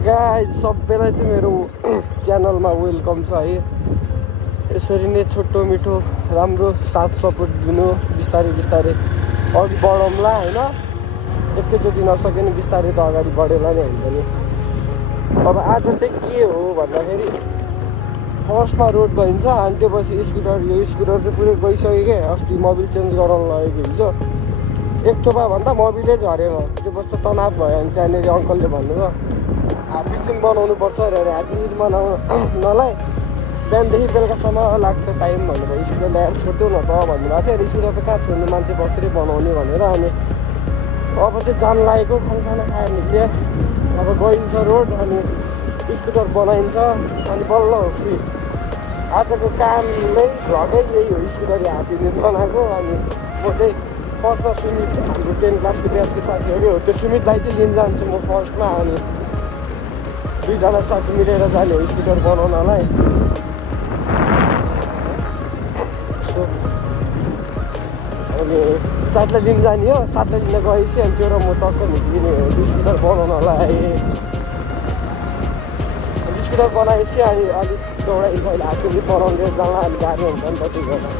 Guys सबैलाई चाहिँ मेरो च्यानलमा वेलकम छ है। यसरी नै छोटो मिठो राम्रो साथ सपोर्ट दिनु, बिस्तारै बिस्तारै अघि बढौँला होइन। एकैचोटि नसके नि बिस्तारै त अगाडि बढेला नै हुन्छ नि। अब आज चाहिँ के हो भन्दाखेरि फर्स्टमा रोड गइन्छ अनि त्योपछि स्कुटर चाहिँ पुरै गइसक्यो क्या। अस्ति मोबिल चेन्ज गराउनु लगेको हिजो एक थोपा भन्दा मोबिलै झरेन। त्यो कस्तो तनाव भयो अनि त्यहाँनिर अङ्कलले भन्नुभयो ह्याप्पी चिन बनाउनु पर्छ अरे। ह्याप्पी चिन बनाउनलाई बिहानदेखि बेलुकासम्म लाग्छ टाइम भन्नुभयो। स्कुटर ल्याएर छोड्यौ न त भन्नुभएको थियो। स्कुटर त कहाँ छोड्नु, मान्छे बसेरै बनाउने भनेर। अनि अब चाहिँ जान लागेको खानासाना खाएर निक्ल्यो। अब गइन्छ रोड अनि स्कुटर बनाइन्छ अनि बल्ल हो फ्री। आजको काम नै भ्लगै यही हो, स्कुटर ह्याप्पी चिन बनाएको। अनि म चाहिँ फर्स्टमा सुमित हाम्रो 10 क्लासको ब्याचको साथीहरू हो, त्यो सुमितलाई चाहिँ लिन जान्छु म फर्स्टमा। अनि दुईजना साथी मिलेर जाने हो स्कुटर बनाउनलाई। सो अनि साथीलाई लिन जाने हो, साथीलाई लिन गएपछि अनि त्यो र म टक्क निक्लिने हो स्कुटर बनाउनलाई। स्कुटर बनाएपछि अनि अलिक दौडाइन्छ, अहिले हातले बनाउँदै जाँदा अलिक गाह्रो हुन्छ नि त। त्यो गर्दा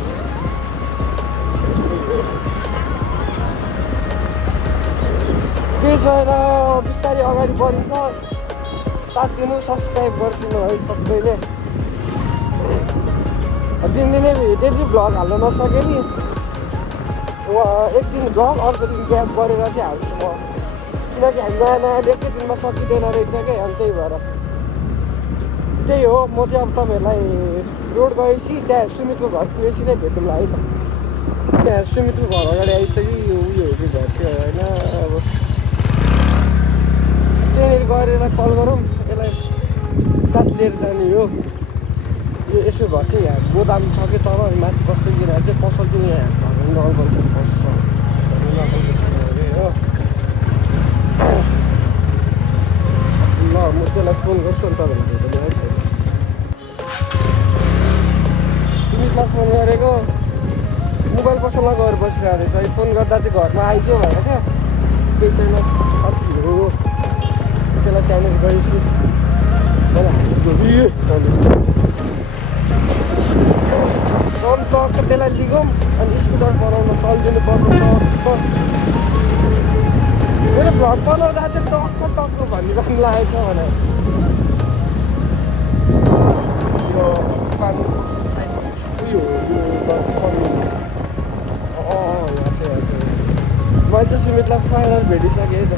केही छैन, बिस्तारै अगाडि बढिन्छ। साथ दिनु, सब्सक्राइब गरिदिनु है सबैले। दिनदिनै डेली भ्लग हाल्न नसके नि एक दिन भ्लग अर्को दिन ग्याप गरेर चाहिँ हाल्छु म, किनकि हामी नयाँ नयाँ एकै दिनमा सकिँदैन रहेछ क्या। अनि त्यही भएर त्यही हो। म चाहिँ अब तपाईँहरूलाई रोड गएपछि त्यहाँ सुमितको घर पुगेपछि नै भेटौँला है त। त्यहाँ सुमितको घर अगाडि आइसक्यो। यो उयो हो कि घर थियो होइन। अब त्यहाँनिर गएर यसलाई कल गरौँ, यसलाई साथ लिएर जाने हो। यो यसो घर चाहिँ यहाँ गोदाम छ कि तल माथि बस्छ कि चाहिँ पसल चाहिँ यहाँ नगरको बस्छ अरे हो। ल म त्यसलाई फोन गर्छु नि तपाईँलाई भेट्नु है। सुमितलाई फोन गरेको मोबाइल पसलमा गएर बसिरहेको रहेछ। फोन गर्दा चाहिँ घरमा आइज्यो भनेर क्या। केही छैन साथीहरू हो, त्यसलाई त्यहाँनिर गएपछि मलाई टक्क त्यसलाई लिगौँ अनि स्कुटर बनाउन चलिदिनु पर्छ। मेरो भ्लग बनाउँदा चाहिँ टक्क टक्क भनिरहनु लागेको छ भने यो पानी उयो मैले चाहिँ सुमितलाई फाइनल भेटिसकेँ है त।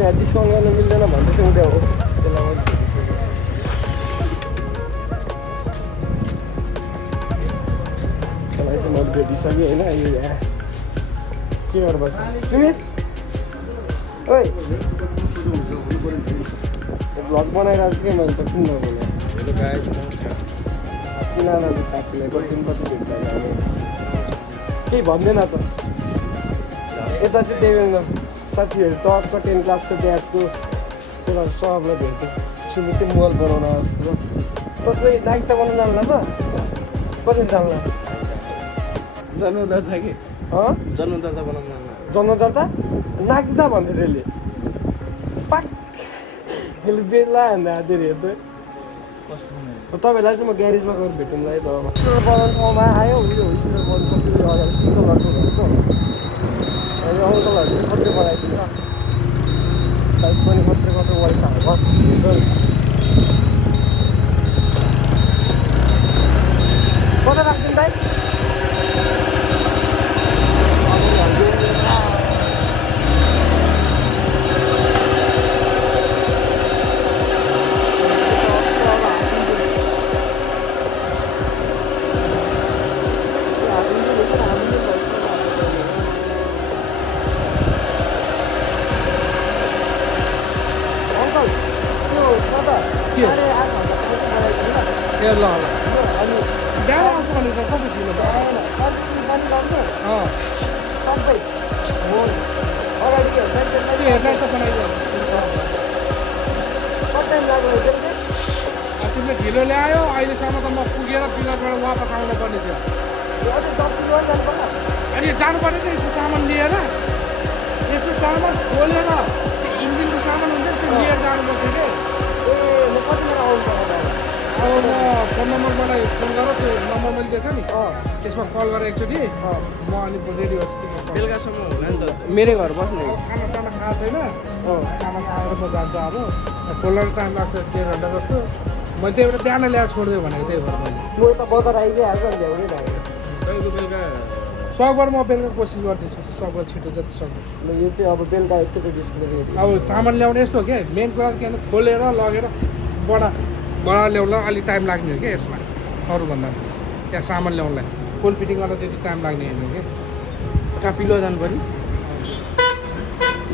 यहाँ डिस्काउन्ट गर्न मिल्दैन भन्दै चाहिँ उठ्यो हो, त्यसलाई मैले त्यसलाई चाहिँ मैले भेटिसकेँ होइन। यो यहाँ के गरेर बस्छ सुमित? ओइ भ्लग बनाइरहेको छु क्या मैले त, किन नबोले? किन साथीलाई कति भेट्दा जाने केही भन्दैन त। यता चाहिँ त्यही साथीहरू टपको 10 क्लासको ब्याचको त्यसलाई सबलाई भेट्थ्यो। सुमित चाहिँ मोबाइल बनाउन जस्तो। तपाईँ नाइक त बनाउनु जान्ला त? कति जान्ला? जन्मदर्ता कि जन्मदर्ता बनाउनु जान्ला। जन्मदर्ता नाग्दा भन्थ्यो त्यसले पाक यसले बेला हान्दा हेर्दै। तपाईँलाई चाहिँ म ग्यारेजमा गएर भेटौँला है त। स्कुटर बनाउने ठाउँमा आयो उयो स्कुटर बनाउनु कति अगाडि अङ्कलहरूको घरको अनि अङ्कलहरू चाहिँ कत्रो बनाइदिन्छ। बाइक पनि कत्रो वाइसहरू बस्छ। कता राख्छौँ बाइक? ए ल अनि गाडी आउँछ भने त कसरी दिनु? सबै ढिलो ल्यायो अहिलेसम्म त म पुगेर पिलरबाट वापस आउनु पर्ने थियो अझै 10 किलो जानु पर्छ अनि जानु पर्ने थियो यसको सामान लिएर यसको सामान खोलेर इन्जिनको सामान हुन्छ त्यो लिएर जानुपर्छ कि ए म कति बेला आउनु पर्छ अब म फोन नम्बर मलाई फोन गर त्यो नम्बर मैले दिएको छ नि त्यसमा कल गरेर एकचोटि म अनि रेडी गर्छु बेलुकासम्म होला नि त मेरै घर बस्ने खानासाना खाएको छैन खाना खाएर म जान्छ अब खोल्न टाइम लाग्छ 1.5 घन्टा जस्तो मैले त्यही भएर बिहान ल्याएर छोडिदियो भनेको त्यही भएर मैले म त बजार आइहाल्छ नि भ्याउनै भयो बेलुका सकभर म बेलुका कोसिस गरिदिन्छु सकभर छिटो जति सक्छु ल यो चाहिँ अब बेलुका एकचोटि डिस्प्ले अब सामान ल्याउने यस्तो हो क्या मेन कुरा के भने खोलेर लगेर बडा ल्याउनलाई अलिक टाइम लाग्ने हो क्या यसमा अरूभन्दा त्यहाँ सामान ल्याउनलाई फुल फिटिङ गर्दा त्यति टाइम लाग्ने होइन कि कहाँ पिलो जानु पऱ्यो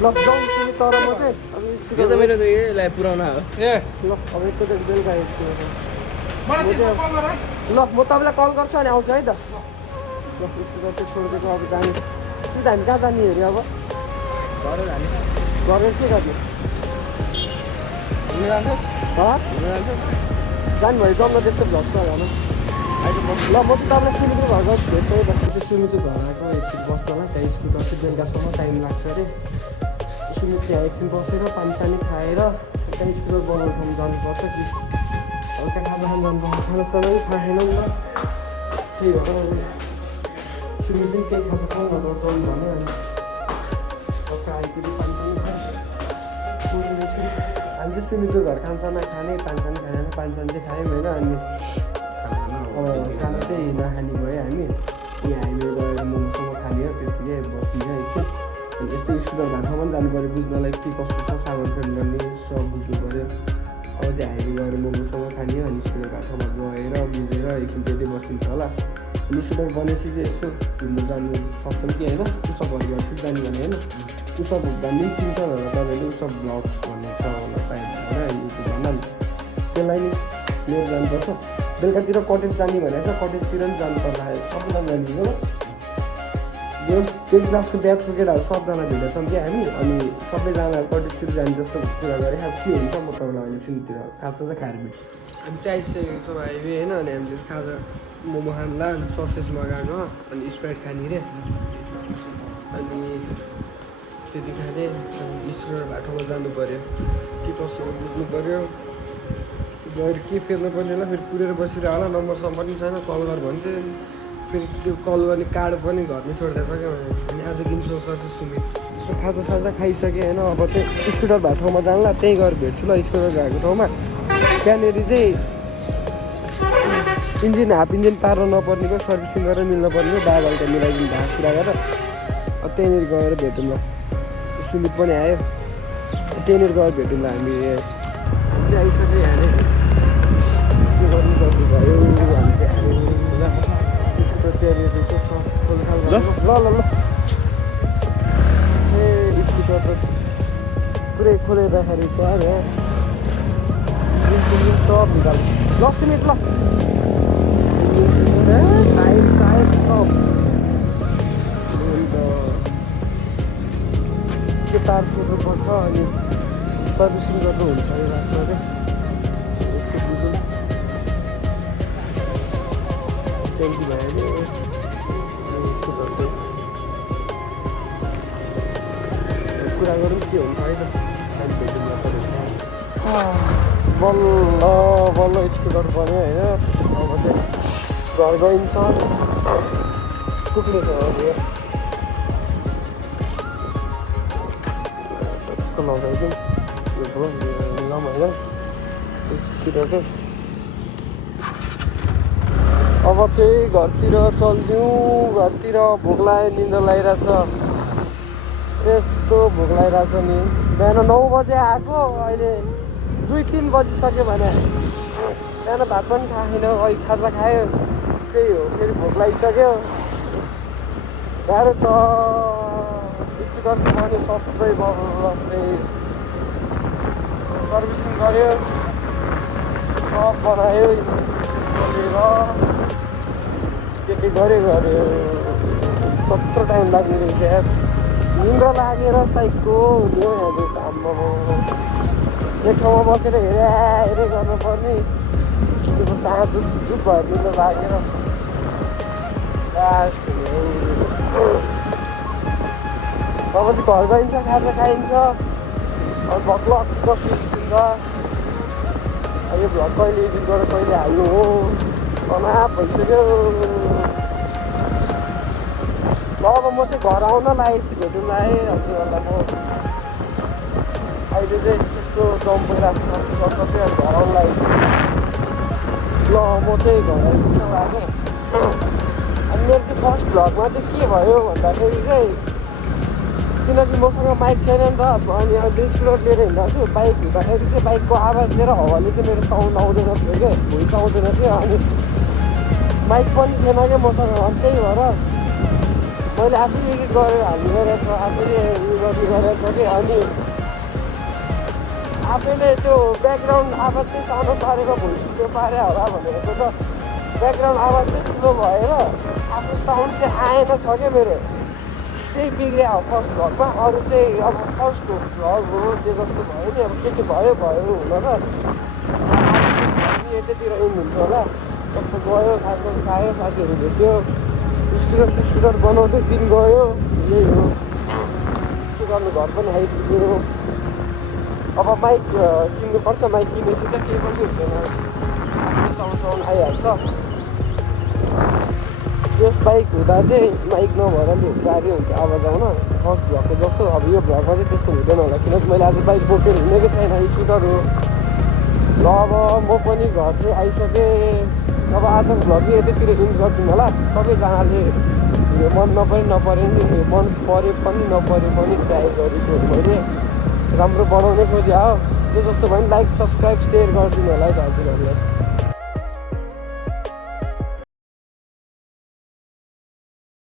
ल जाउँ तर म चाहिँ अब यो त मेरो त यसलाई पुऱ्याउन हो ए ल अब एकचोटि बेलुका मलाई त्यसमा कल गर ल म तपाईँलाई कल गर्छु अनि आउँछु है त ल स्कुटर चाहिँ छोडिदिएको अब जाने सिधा हामी कहाँ जाने अरे अब घर जाने गरेर चाहिँ कति घुम्न जान्छस् जानुभयो जाउँ न त्यस्तो भ्लग त होला ल म चाहिँ तपाईँलाई सुमितको घर गर्छु भेट्छु है त चाहिँ सुमितको घर आएको एकछिन बस्नलाई त्यहाँ स्कुटर चाहिँ बेलुकासम्म टाइम लाग्छ अरे सुमित त्यहाँ एकछिन बसेर पानीसानी खाएर त्यहाँ स्कुटर बनाउनु ठाउँ जानुपर्छ कि हल्का खाजा खान जानुपर्छ खानासाना पनि खाएन नि त त्यही भएर सुमित चाहिँ केही खाजा खाउँ भनेर जाउँ भन्यो अनि हल्का आइपुग्यो पानीसानी खायो हामी चाहिँ सुमितको घर खानसाना खाने पानीसानी खाएन पानीसानी चाहिँ खायौँ होइन अनि खाना चाहिँ नखाने भयो हामी यहाँ हामी गएर मोमोसम्म खाने हो त्यतिकै बस्ने एकछिन अनि यस्तो स्कुटर भएको ठाउँमा पनि जानु पऱ्यो बुझ्नलाई के कस्तो छ सामान फेड गर्ने सब बुझ्नु पऱ्यो अब चाहिँ हामी गएर मोमोसम्म खाने हो अनि स्कुटर भएको ठाउँमा गएर बुझेर एकछिन त्यति बसिन्छ होला अनि स्कुटर बनेपछि चाहिँ यसो घुम्नु जानु सक्छौँ कि होइन उसपहरू घर जाने भने होइन उसप भन्ने चिन्छ भनेर तपाईँले उसप ब्लग्स भन्ने छ होला सायद भनेर युट्युबमा नि त्यसलाई नि लिएर जानुपर्छ बेलुकातिर कटेज जाने भनेको छ कटेजतिर पनि जानु पर्दाखेरि सबैजना जानिदिनु यो एक क्लासको ब्याचको केटाहरू सबजना भेटेछौँ क्या हामी अनि सबैजना कटेजतिर जाने जस्तो कुरा गरेँ अब के हुन्छ म तपाईँलाई अहिले सुनतिर खाजा चाहिँ खाएर भेट्छु हामी चाहिँ आइसकेको छौँ हाइवे होइन अनि हामीले खाजा मोमो खानुला अनि ससेज मगाएको अनि स्प्राइट खाने रे अनि त्यति खाँदै अनि स्कुटर बाटोमा जानु पऱ्यो के कसो बुझ्नु पऱ्यो गएर के फेर्नु पर्ने होला फेरि कुरेर बसिरह होला नम्बर सम्बर पनि छैन कल गर भन्थ्यो फेरि त्यो कल गर्ने कार्ड पनि घरमै छोड्दै सक्यो भने अनि आज किन्छु सर्छ सुमित खाजा साजा खाइसकेँ होइन अब चाहिँ स्कुटर भएको ठाउँमा जानला त्यहीँ गएर भेट्छु ल स्कुटर गएको ठाउँमा त्यहाँनिर चाहिँ इन्जिन हाफ इन्जिन पार्न नपर्नेको सर्भिसिङ गरेर मिल्न पर्ने बाबाले त्यहाँ मिलाइदिनु भएको कुरा गरेर त्यहाँनिर गएर भेटौँ ल सुमित पनि आयो त्यहाँनिर गएर भेटौँ ल हामी चाहिँ आइसक्यो हाले के गर्नु पर्ने भयो हामी चाहिँ स्कुटर त्यहाँनिर ल ल ल ए स्कुटर त पुरै खोलेर राखेर छ अरे सब निकाल ल सुमित ल साइड साइड सब अन्त के तार सोध्नुपर्छ अनि सर्भिसिङ गर्नु हुन्छ यो बासमा चाहिँ यसो बुझौँ ट्याङ्की भइहाल्यो स्कुटर चाहिँ कुरा गरौँ के हुन्छ है त बल्ल बल्ल स्कुटर पऱ्यो होइन अब चाहिँ घर गइन्छ कुक्ने छ अब लगाइदिउँ मिलाउँ होइन तिर चाहिँ अब चाहिँ घरतिर चलिदिउँ घरतिर भोक लाग्यो निन्द्रा लागिरहेछ यस्तो भोक लागिरहेछ नि बिहान 9 बजे आएको अहिले 2-3 बजिसक्यो भने बिहान भात पनि खाएन अहिले खाजा खायो त्यही हो फेरि भोक लागिसक्यो गाह्रो छ स्कुटरको पनि सबै बल्ल फ्रेस सर्भिसिङ गऱ्यो सब बनायो इन्जिन खोलेर के गऱ्यो कत्रो टाइम लाग्ने रहेछ यार निन्द्रा लागेर साइकको हुने हो यहाँ काम एक ठाउँमा बसेर हेरे गर्नुपर्ने के कस्तो आँचुक चुप भइदिनु लागेर अब चाहिँ घर गइन्छ खाजा खाइन्छ अब भक्लक्क सुस्तिन्छ यो भ्लग कहिले एडिट गरेर कहिले हाल्नु हो तनाव भइसक्यो ल अब म चाहिँ घर आउन लागेपछि भेटौँ है हजुरहरूलाई म अहिले चाहिँ यस्तो जम्पैला कति घर आउनु लागेपछि ल म चाहिँ घर आइपुग्न लागेँ अनि मेरो चाहिँ फर्स्ट भ्लगमा चाहिँ के भयो भन्दाखेरि चाहिँ किनकि मसँग माइक छैन नि त अनि अहिले स्कुटर लिएर हिँड्दा छु बाइक हुँदाखेरि चाहिँ बाइकको आवाज लिएर हावाले चाहिँ मेरो साउन्ड आउँदैन थियो क्या भोइस आउँदैन थियो अनि माइक पनि थिएन क्या मसँग अनि त्यही भएर मैले आफैले एडिट गरेर हाल्नु रहेछ आफैले उयो गरिरहेछ कि अनि आफैले त्यो ब्याकग्राउन्ड आवाज चाहिँ सानो पारेर भोइस त्यो पारे होला भनेको त ब्याकग्राउन्ड आवाज चाहिँ ठुलो भएर आफ्नो साउन्ड चाहिँ आएन छ क्या मेरो त्यही बिग्रियो फर्स्ट भ्लगमा अरू चाहिँ अब फर्स्ट भ्लग हो जे जस्तो भयो नि अब के भयो हुन त यतातिर एम हुन्छ होला कस्तो गयो खाजा खायो साथीहरू भेट्यो स्कुटर बनाउँदै दिन गयो यही हो के गर्नु घर पनि आइपुग्यो अब माइक किन्नुपर्छ माइक किनेपछि त केही पनि हुँदैन साउन्ड आइहाल्छ त्यस बाइक हुँदा चाहिँ माइक नभएर अलिक गाह्रो हुन्छ आवाज आउन फर्स्ट भ्लगको जस्तो अब यो भ्लगमा चाहिँ त्यस्तो हुँदैन होला किनकि मैले आज बाइक बोकेर हिँडेको छैन स्कुटर हो ल अब म पनि घर चाहिँ आइसकेँ अब आजको भ्लग चाहिँ यतैतिर इन्ड गरिदिनु होला सबैजनाले मन नपरे नि मन परे पनि नपरे पनि ट्राई गरेको मैले राम्रो बनाउनै खोजेँ हो जो जस्तो भयो नि लाइक सब्सक्राइब सेयर गरिदिनु होला है हजुरहरूलाई